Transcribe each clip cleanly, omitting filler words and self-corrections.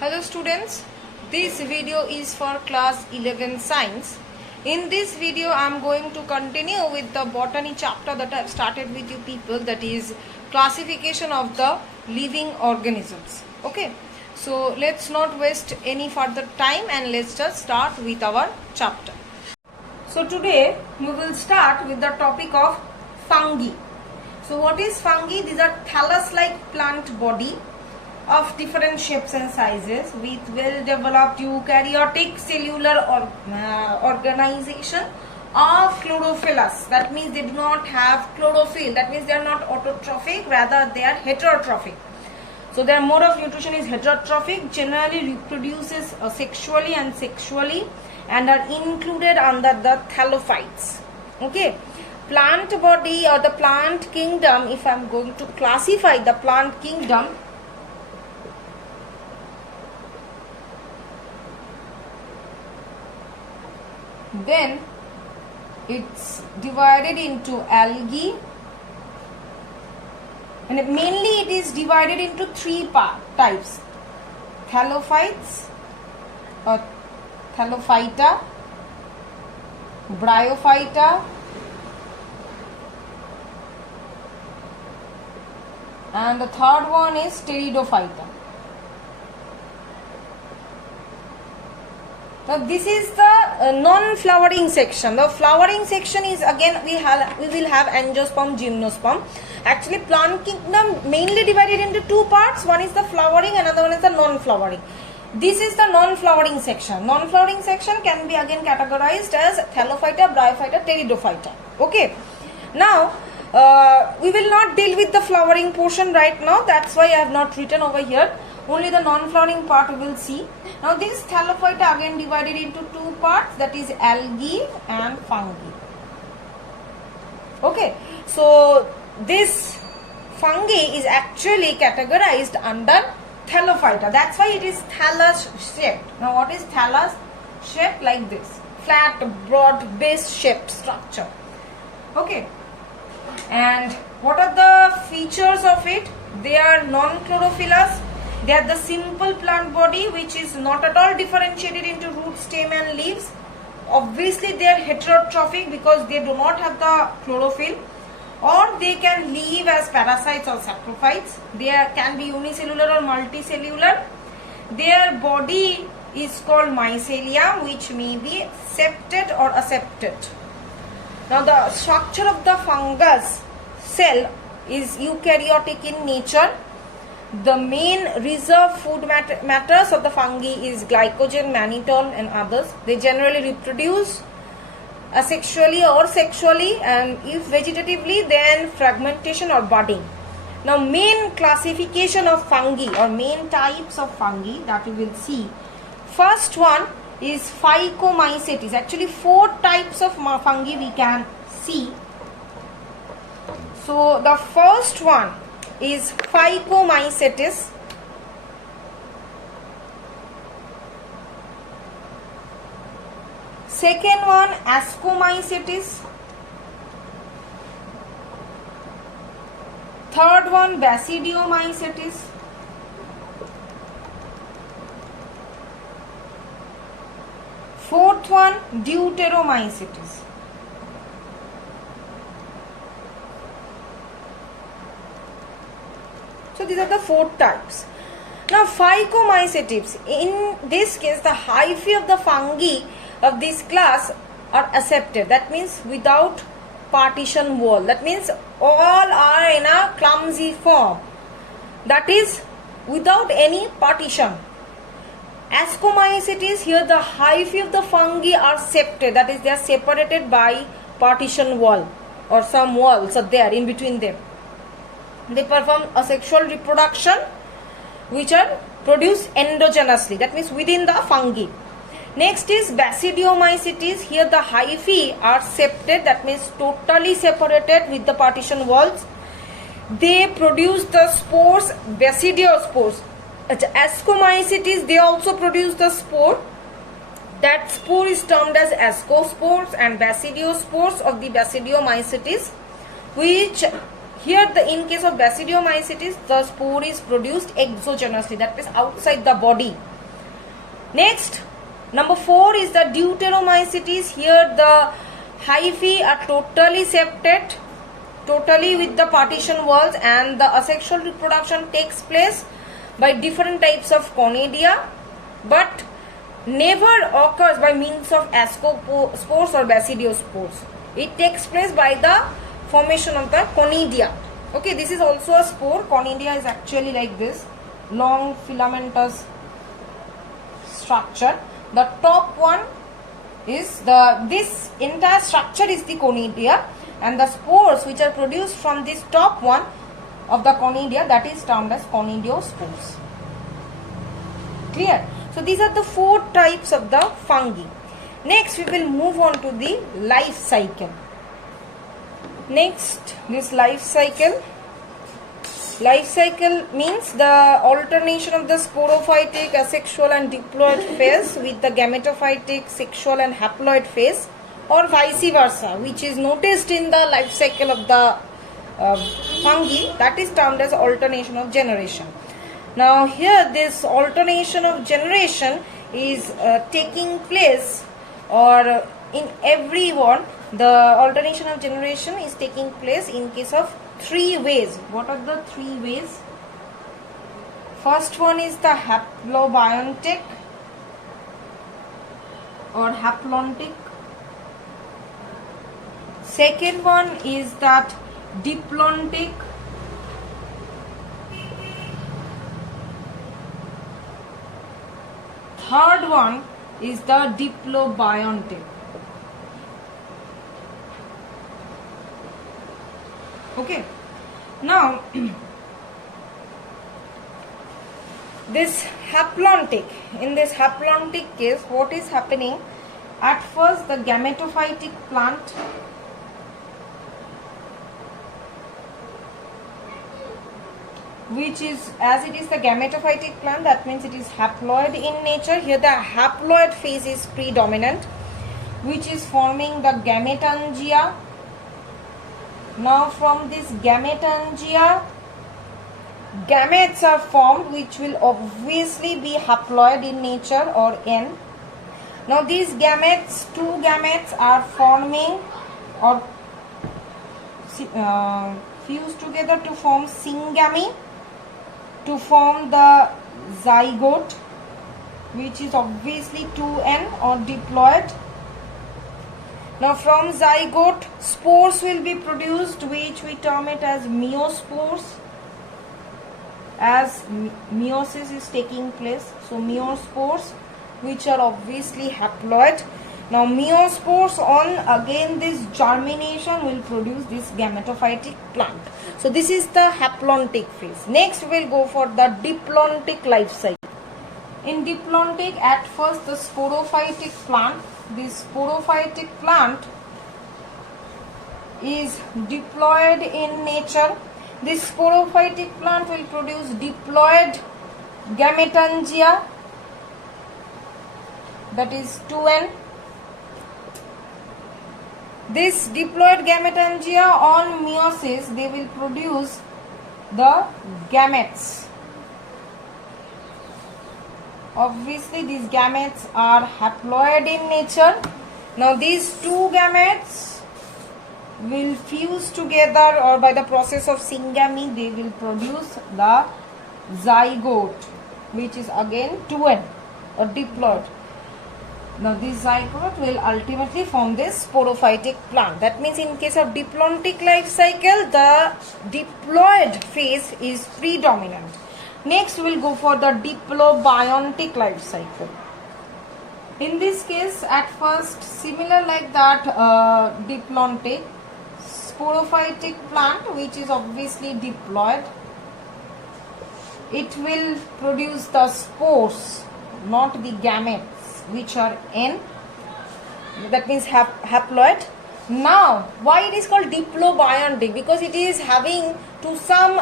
Hello students, this video is for class 11 science. In this video I am going to continue with the botany chapter that I have started with you people, that is classification of the living organisms. Okay, so let's not waste any further time and let's just start with our chapter. So today we will start with the topic of fungi. So what is fungi? These are thallus-like plant body of different shapes and sizes with well-developed eukaryotic cellular organization of chlorophyllus. That means they do not have chlorophyll. That means they are not autotrophic, rather they are heterotrophic. So their mode of nutrition is heterotrophic, generally reproduces sexually and sexually, and are included under the thallophytes. Okay. Plant body or the plant kingdom, if I am going to classify the plant kingdom, then it's divided into algae, and mainly it is divided into three types: thallophytes or thallophyta, bryophyta, and the third one is pteridophyta. Now this is the non-flowering section. The flowering section is again we will have angiosperm, gymnosperm. Actually, plant kingdom mainly divided into two parts. One is the flowering, another one is the non-flowering. This is the non-flowering section. Non-flowering section can be again categorized as thallophyta, bryophyta, pteridophyta. Okay. Now we will not deal with the flowering portion right now. That's why I have not written over here. Only the non-flowering part we will see. Now this thallophyta again divided into two parts, that is algae and fungi. Okay, so this fungi is actually categorized under thallophyta. That's why it is thallus shaped. Now what is thallus shaped? Like this, flat, broad, base shaped structure. Okay, and what are the features of it? They are non-chlorophyllous. They are the simple plant body which is not at all differentiated into root, stem and leaves. Obviously they are heterotrophic because they do not have the chlorophyll, or they can live as parasites or saprophytes. They can be unicellular or multicellular. Their body is called mycelium, which may be septate or aseptate. Now the structure of the fungus cell is eukaryotic in nature. The main reserve food matters of the fungi is glycogen, mannitol and others. They generally reproduce asexually or sexually, and if vegetatively then fragmentation or budding. Now main classification of fungi or main types of fungi that we will see. First one is Phycomycetes. Actually four types of fungi we can see. So the first one is Phycomycetes. Second one, Ascomycetes. Third one, Basidiomycetes. Fourth one, Deuteromycetes. So these are the four types. Now Phycomycetes, in this case the hyphae of the fungi of this class are aseptate. That means without partition wall. That means all are in a clumsy form. That is without any partition. Ascomycetes, here the hyphae of the fungi are septate. That is they are separated by partition wall or some walls are there in between them. They perform asexual reproduction which are produced endogenously, that means within the fungi. Next is Basidiomycetes. Here the hyphae are septate, that means totally separated with the partition walls. They produce the spores, basidiospores. Ascomycetes, they also produce the spore. That spore is termed as ascospores, and basidiospores of the Basidiomycetes, which Here, in case of Basidiomycetes, the spore is produced exogenously, that is outside the body. Next, number 4 is the Deuteromycetes. Here, the hyphae are totally septate, totally with the partition walls, and the asexual reproduction takes place by different types of conidia, but never occurs by means of ascospores or basidiospores. It takes place by the formation of the conidia. Okay, this is also a spore. Conidia is actually like this, long filamentous structure. The top one is this entire structure is the conidia, and the spores which are produced from this top one of the conidia, that is termed as conidiospores. Clear? So these are the 4 types of the fungi. Next we will move on to the life cycle. Next, this life cycle. Life cycle means the alternation of the sporophytic, asexual and diploid phase with the gametophytic, sexual and haploid phase, or vice versa, which is noticed in the life cycle of the fungi. That is termed as alternation of generation. Now here this alternation of generation is taking place, or in everyone the alternation of generation is taking place in case of 3 ways. What are the 3 ways? First one is the haplobiontic or haplontic. Second one is that diplontic. Third one is the diplobiontic. Okay, now this haplontic, in this haplontic case, what is happening? At first the gametophytic plant which is, as it is the gametophytic plant, that means it is haploid in nature. Here the haploid phase is predominant, which is forming the gametangia. Now from this gametangia, gametes are formed, which will obviously be haploid in nature or N. Now these gametes, 2 gametes are forming or fuse together to form syngamy, to form the zygote, which is obviously 2N or diploid. Now from zygote, spores will be produced, which we term it as meiospores, as meiosis is taking place. So meiospores, which are obviously haploid. Now meiospores, on again this germination, will produce this gametophytic plant. So this is the haplontic phase. Next we will go for the diplontic life cycle. In diplontic, at first the sporophytic plant, this sporophytic plant is diploid in nature. This sporophytic plant will produce diploid gametangia, that is 2N. This diploid gametangia, on meiosis, they will produce the gametes. Obviously these gametes are haploid in nature. Now these 2 gametes will fuse together, or by the process of syngamy they will produce the zygote, which is again 2N or diploid. Now this zygote will ultimately form this sporophytic plant. That means in case of diplontic life cycle, the diploid phase is predominant. Next we will go for the diplobiontic life cycle. In this case, at first, similar like that diplontic, sporophytic plant, which is obviously diploid, it will produce the spores, not the gametes, which are N, that means haploid. Now why it is called diplobiontic? Because it is having to some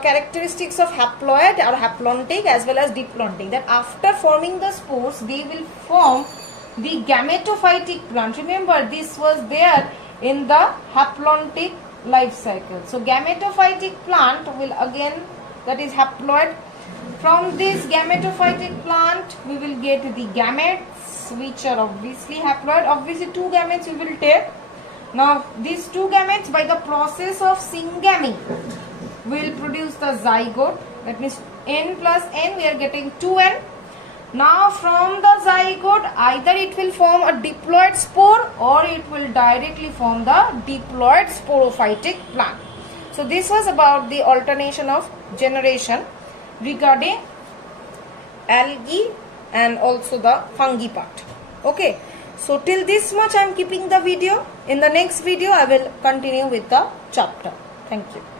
characteristics of haploid or haplontic as well as diplontic, that after forming the spores they will form the gametophytic plant. Remember, this was there in the haplontic life cycle. So gametophytic plant will again, that is haploid. From this gametophytic plant we will get the gametes, which are obviously haploid. Obviously 2 gametes we will take. Now these 2 gametes, by the process of syngamy, will produce the zygote. That means n plus n, we are getting 2n. Now from the zygote, either it will form a diploid spore or it will directly form the diploid sporophytic plant. So this was about the alternation of generation regarding algae and also the fungi part. Okay, so till this much I am keeping the video. In the next video I will continue with the chapter. Thank you.